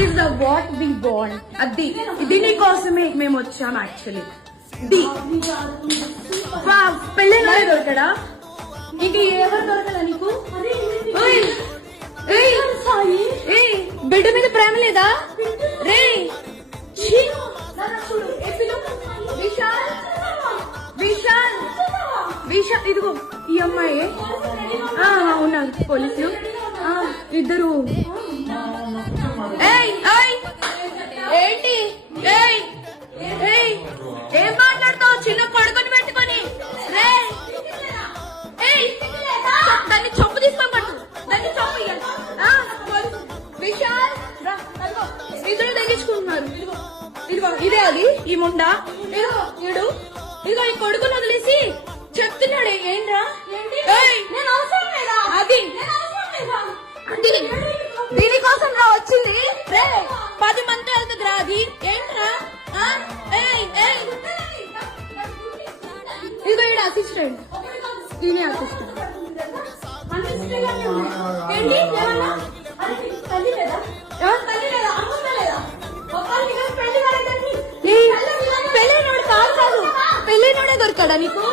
Is the what we want. అది ఇది నీ కోసమే మేము వచ్చాం యాక్చువల్లీ. పెళ్ళిలో దొరకడా ఇంక ఎవరు దొరకదా నీకు? బిడ్డ మీద ప్రేమ లేదా రే? విశాల్ విశాల్ విశాల్ ఇదిగో ఈ అమ్మాయి ఉన్నారు పోలీసులు ఇద్దరు. ఏంటి ఏం మాట్లాడతావు? చిన్న కొడుకుని పెట్టుకొని దాన్ని చొప్పు తీసుకొని పట్టు. దాన్ని చొప్పు విశాల్ ఇద్దరు తగ్గించుకుంటున్నారు. ఇదిగో ఇదే అది ఈ ముండా. ఇదిగో ఈ కొడుకుని వదిలేసి చెప్తున్నాడు ఏంట్రా అది దీనికోసం రా వచ్చింది. 10 మంది వెళ్తుంది రా. అది ఏంట్రా? ఇదిగో ఈడ అసిస్టెంట్, దీని అసిస్టెంట్. పెళ్ళైనోడు కాదు, పెళ్ళైనోడే దొరికాడా నీకు?